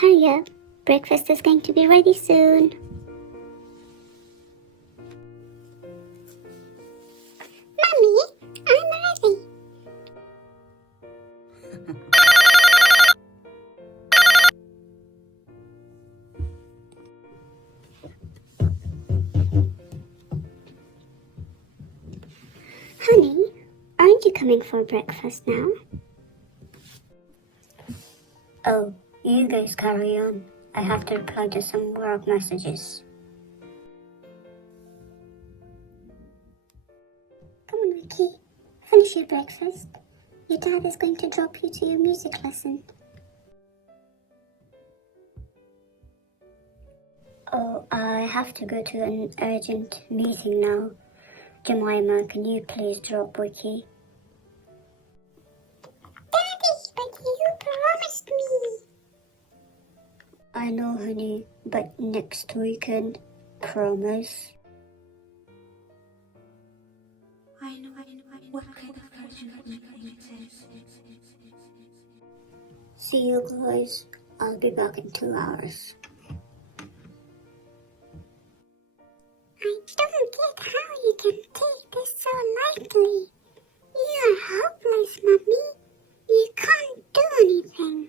Hurry up, breakfast is going to be ready soon. Mommy, I'm ready. Honey, aren't you coming for breakfast now? Oh, you guys carry on. I have to reply to some work messages. Come on, Ricky. Finish your breakfast. Your dad is going to drop you to your music lesson. Oh, I have to go to an urgent meeting now. Jemima, can you please drop Ricky? Daddy, but you promised me. I know, honey, but next weekend. Promise? I know. What kind of person would you say? See you guys. I'll be back in 2 hours. I don't get how you can take this so lightly. You're helpless, Mommy. You can't do anything.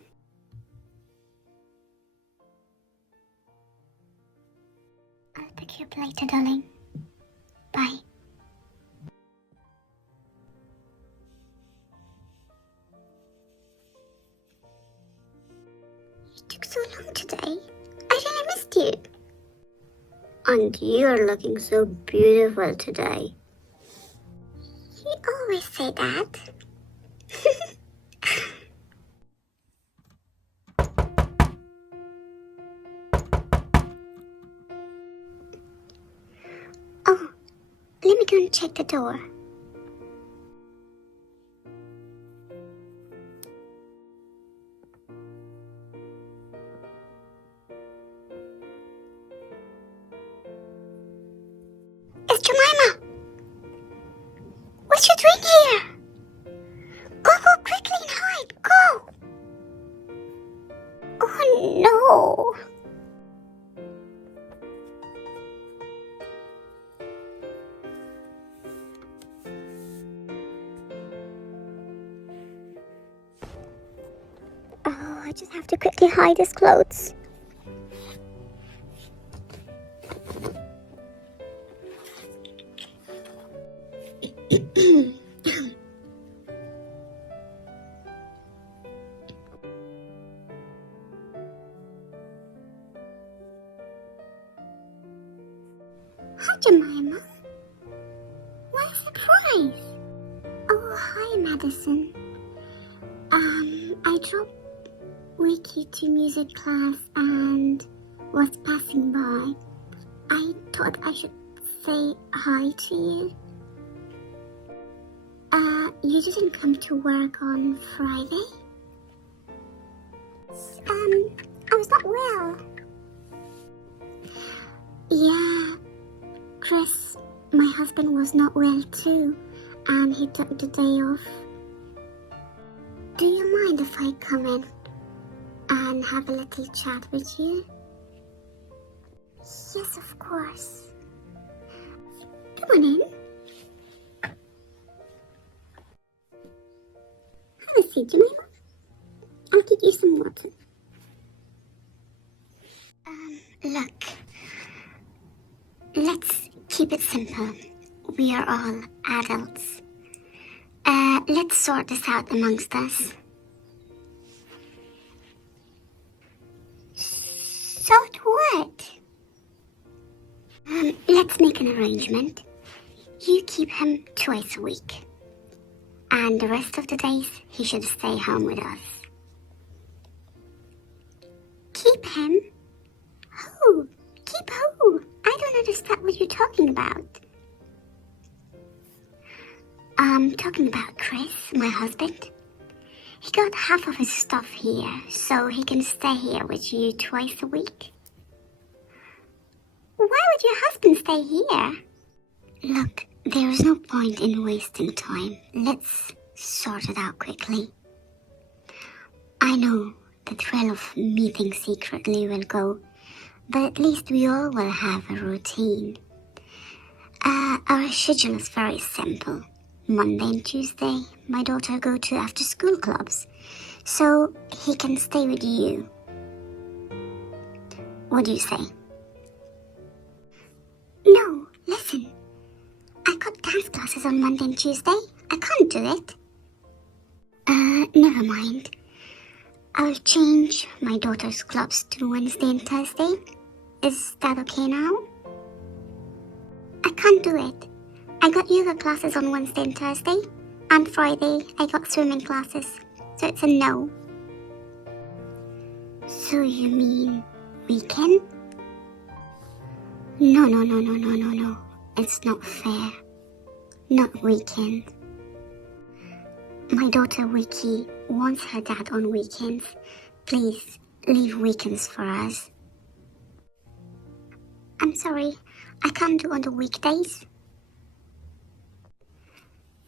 I'll pick you up later, darling. Bye. You took so long today. I really missed you. And you're looking so beautiful today. You always say that. Oh, let me go and check the door. It's Jemima! What you doing here? Go quickly and hide, go! Oh no! Oh, I just have to quickly hide his clothes. Hi, Jemima. What a surprise! Oh, hi, Madison. I dropped Ricky to music class and was passing by. I thought I should say hi to you. You didn't come to work on Friday? I was not well. Yeah, Chris, my husband was not well too, and he took the day off. Do you mind if I come in and have a little chat with you? Yes, of course. Come on in. Have a seat, Jemima. I'll get you some water. Look. Let's keep it simple. We are all adults. Let's sort this out amongst us. Sort what? Let's make an arrangement. You keep him twice a week. And the rest of the days, he should stay home with us. Keep him? Who? Keep who? I don't understand what you're talking about. I'm talking about Chris, my husband. He got half of his stuff here, so he can stay here with you twice a week. Why would your husband stay here? Look, there is no point in wasting time. Let's sort it out quickly. I know the thrill of meeting secretly will go, but at least we all will have a routine. Our schedule is very simple. Monday and Tuesday, my daughter go to after-school clubs, so he can stay with you. What do you say? No, listen. I got dance classes on Monday and Tuesday. I can't do it. Never mind. I'll change my daughter's clubs to Wednesday and Thursday. Is that okay now? I can't do it. I got yoga classes on Wednesday and Thursday, and Friday I got swimming classes, so it's a no. So you mean weekend? No. It's not fair. Not weekend. My daughter Vicky wants her dad on weekends. Please, leave weekends for us. I'm sorry, I can't do on the weekdays.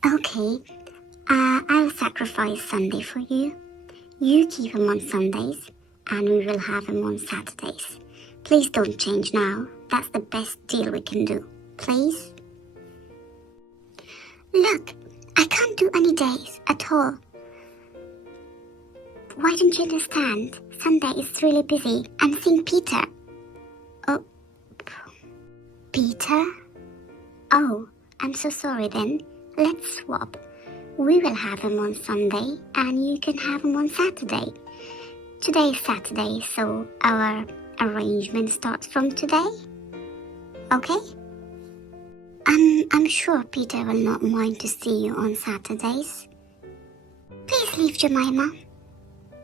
Okay, I'll sacrifice Sunday for you. You keep him on Sundays, and we will have him on Saturdays. Please don't change now. That's the best deal we can do. Please? Look, I can't do any days at all. Why don't you understand? Sunday is really busy. I'm seeing Peter. Oh, Peter? Oh, I'm so sorry then. Let's swap. We will have him on Sunday and you can have him on Saturday. Today is Saturday, so our arrangement starts from today. Okay? I'm sure Peter will not mind to see you on Saturdays. Please leave, Jemima.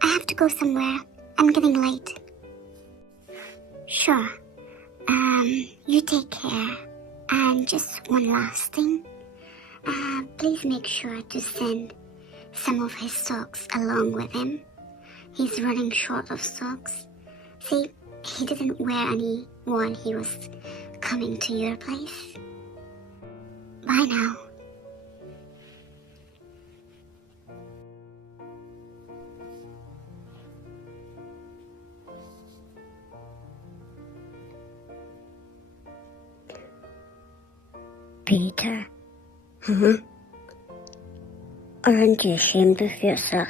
I have to go somewhere. I'm getting late. Sure. You take care. And just one last thing. Please make sure to send some of his socks along with him. He's running short of socks. See, he didn't wear any while he was coming to your place. Bye now. Peter? Aren't you ashamed of yourself?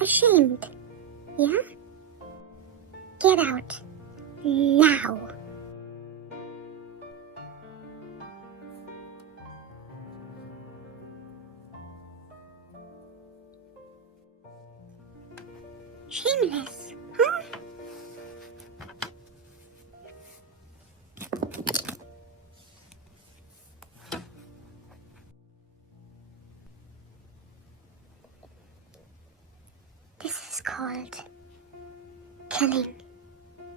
Ashamed? Yeah? Get out. Now. Shameless, huh? This is called killing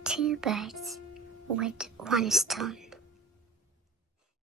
two birds with one stone.